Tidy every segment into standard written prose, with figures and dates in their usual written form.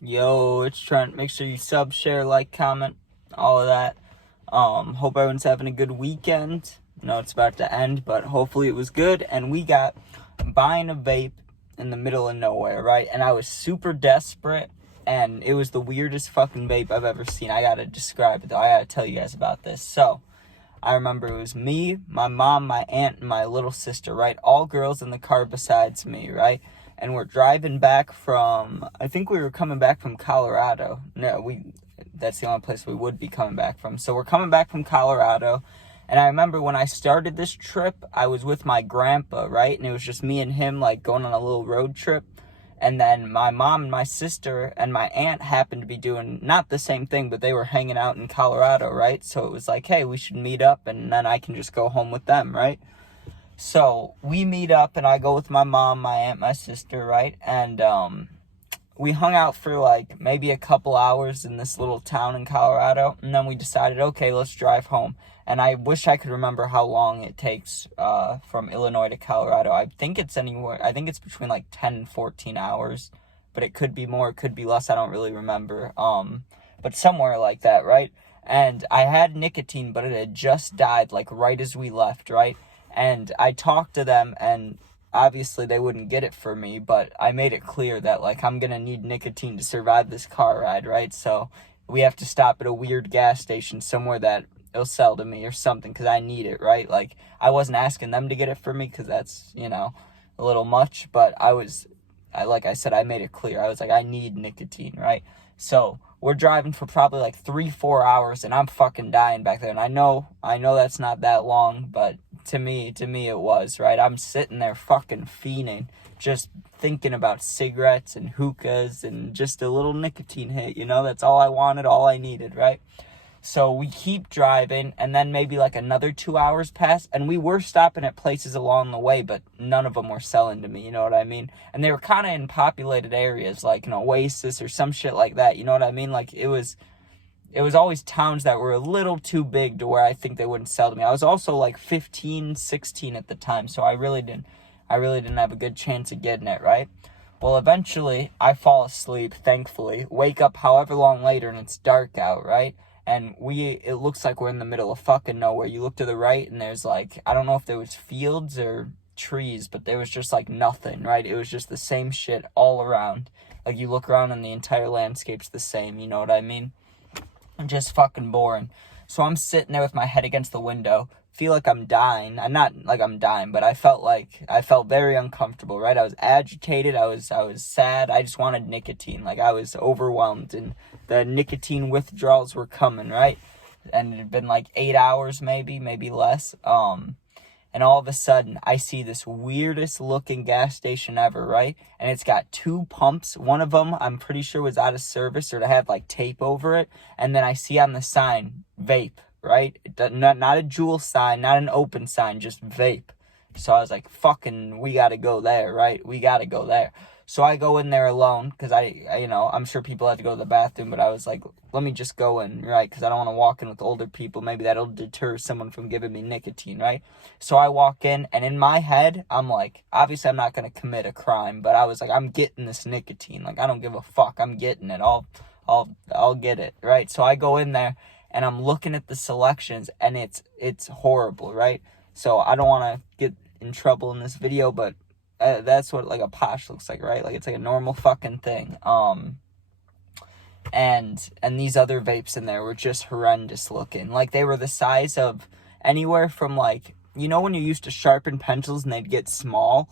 Yo, it's Trent. Make sure you sub, share, like, comment, all of that. Hope everyone's having a good weekend. It's about to end, but hopefully it was good. And we got buying a vape in the middle of nowhere, right? And I was super desperate, and it was the weirdest fucking vape I've ever seen. I gotta describe it, though. I gotta tell you guys about this. So, I remember it was me, my mom, my aunt, and my little sister, right? All girls in the car besides me, right? And we're driving back from, I think we were coming back from Colorado. That's the only place we would be coming back from. So we're coming back from Colorado. And I remember when I started this trip, I was with my grandpa, right? And it was just me and him, like, going on a little road trip. And then my mom and my sister and my aunt happened to be doing not the same thing, but they were hanging out in Colorado, right? So it was like, hey, we should meet up, and then I can just go home with them, right? So we meet up, and I go with my mom, my aunt, my sister, right? And we hung out for like maybe a couple hours in this little town in Colorado, and then we decided, okay, let's drive home. And I wish I could remember how long it takes from Illinois to Colorado. I think it's between like 10 and 14 hours, but it could be more, it could be less. I don't really remember. But somewhere like that, right? And I had nicotine, but it had just died like right as we left, right? And I talked to them, and obviously they wouldn't get it for me, but I made it clear that, like, I'm gonna need nicotine to survive this car ride, right? So we have to stop at a weird gas station somewhere that it'll sell to me or something, because I need it, right? Like, I wasn't asking them to get it for me, because that's, a little much, but like I said, I made it clear. I was like, I need nicotine, right? So we're driving for probably like 3-4 hours, and I'm fucking dying back there. And I know that's not that long, but to me it was, right? I'm sitting there fucking fiending, just thinking about cigarettes and hookahs and just a little nicotine hit, that's all I wanted, all I needed, right? So we keep driving, and then maybe like another 2 hours pass, and we were stopping at places along the way, but none of them were selling to me, you know what I mean? And they were kind of in populated areas, like an Oasis or some shit like that, you know what I mean? Like, it was always towns that were a little too big to where I think they wouldn't sell to me. I was also like 15, 16 at the time, so I really didn't have a good chance of getting it, right? Well, eventually, I fall asleep, thankfully, wake up however long later, and it's dark out, right? And it looks like we're in the middle of fucking nowhere. You look to the right, and there's like, I don't know if there was fields or trees, but there was just like nothing, right? It was just the same shit all around. Like, you look around and the entire landscape's the same, you know what I mean? Just fucking boring. So I'm sitting there with my head against the window, feel like I'm dying. I'm not like I'm dying, but I felt very uncomfortable, right? I was agitated, I was sad, I just wanted nicotine. Like, I was overwhelmed, and the nicotine withdrawals were coming, right? And it had been like 8 hours, maybe less. And all of a sudden, I see this weirdest looking gas station ever, right? And it's got 2 pumps. One of them, I'm pretty sure, was out of service, or to have like tape over it. And then I see on the sign, vape, right? Not a Juul sign, not an open sign, just vape. So I was like, fucking, we gotta go there, right? We gotta go there. So I go in there alone, because I'm sure people have to go to the bathroom, but I was like, let me just go in, right? Because I don't want to walk in with older people. Maybe that'll deter someone from giving me nicotine, right? So I walk in, and in my head, I'm like, obviously I'm not going to commit a crime, but I was like, I'm getting this nicotine. Like, I don't give a fuck. I'm getting it. I'll get it, right? So I go in there, and I'm looking at the selections, and it's horrible, right? So I don't want to get in trouble in this video, but that's what like a posh looks like, right? Like, it's like a normal fucking thing. And these other vapes in there were just horrendous looking. Like, they were the size of anywhere from, like, when you used to sharpen pencils and they'd get small?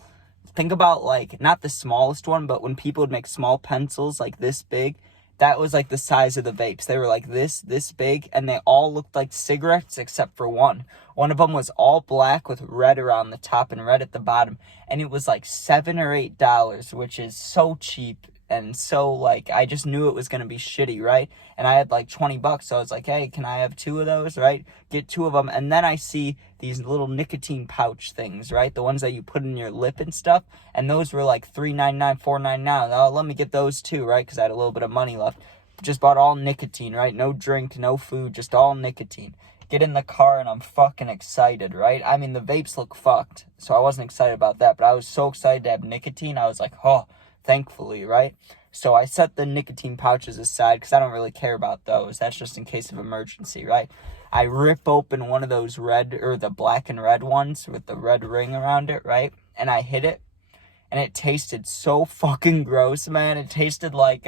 Think about, like, not the smallest one, but when people would make small pencils like this big, that was like the size of the vapes. They were like this big, and they all looked like cigarettes except for one. One of them was all black with red around the top and red at the bottom, and it was like $7 or $8, which is so cheap. And so, like, I just knew it was going to be shitty, right? And I had like $20, so I was like, hey, can I have 2 of those, right? Get 2 of them. And then I see these little nicotine pouch things, right? The ones that you put in your lip and stuff. And those were like $3.99, $4.99. Oh, let me get those too, right? Because I had a little bit of money left. Just bought all nicotine, right? No drink, no food, just all nicotine. Get in the car, and I'm fucking excited, right? I mean, the vapes look fucked, so I wasn't excited about that. But I was so excited to have nicotine. I was like, oh, thankfully, right? So I set the nicotine pouches aside because I don't really care about those. That's just in case of emergency, right? I rip open one of those red, or the black and red ones with the red ring around it, right? And I hit it, and it tasted so fucking gross, man. It tasted like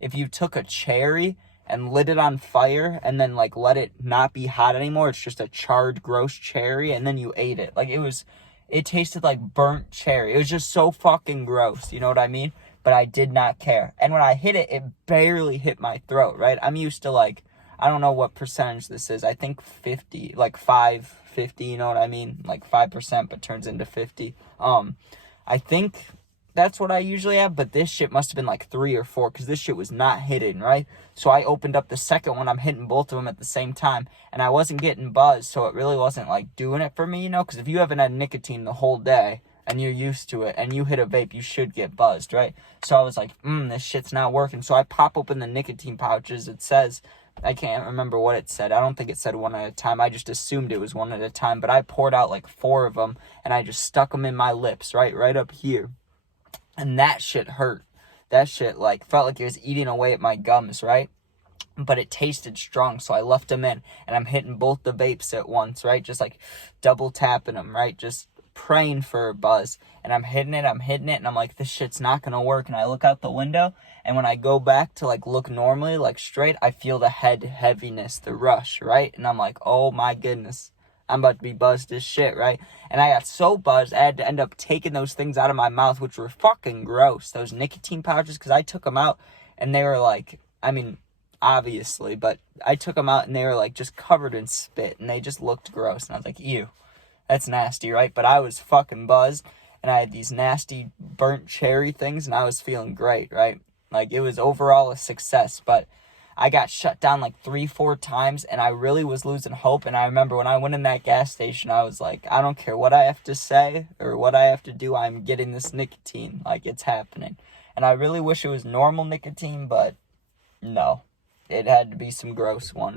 if you took a cherry and lit it on fire and then like let it not be hot anymore. It's just a charred, gross cherry, and then you ate it. Like it tasted like burnt cherry. It was just so fucking gross. You know what I mean? But I did not care. And when I hit it, it barely hit my throat, right? I'm used to like, I don't know what percentage this is. I think 50, like 50, you know what I mean? Like 5%, but turns into 50. I think that's what I usually have, but this shit must have been like 3 or 4, because this shit was not hidden, right? So I opened up the second one. I'm hitting both of them at the same time, and I wasn't getting buzzed, so it really wasn't like doing it for me, you know? Because if you haven't had nicotine the whole day and you're used to it and you hit a vape, you should get buzzed, right? So I was like, this shit's not working. So I pop open the nicotine pouches. It says, I can't remember what it said. I don't think it said one at a time. I just assumed it was one at a time, but I poured out like 4 of them, and I just stuck them in my lips, right up here. And that shit hurt. That shit like felt like it was eating away at my gums, right? But it tasted strong, so I left them in, and I'm hitting both the vapes at once, right? Just like double tapping them, right? Just praying for a buzz. And I'm hitting it, and I'm like, this shit's not gonna work. And I look out the window, and when I go back to like look normally, like straight, I feel the head heaviness, the rush, right? And I'm like, oh my goodness, I'm about to be buzzed as shit, right? And I got so buzzed, I had to end up taking those things out of my mouth, which were fucking gross. Those nicotine pouches, because I took them out, and they were like, I mean, obviously, but I took them out, and they were like just covered in spit, and they just looked gross. And I was like, ew, that's nasty, right? But I was fucking buzzed, and I had these nasty burnt cherry things, and I was feeling great, right? Like, it was overall a success, but I got shut down like 3-4 times, and I really was losing hope. And I remember when I went in that gas station, I was like, I don't care what I have to say or what I have to do, I'm getting this nicotine. Like, it's happening. And I really wish it was normal nicotine, but no, it had to be some gross one.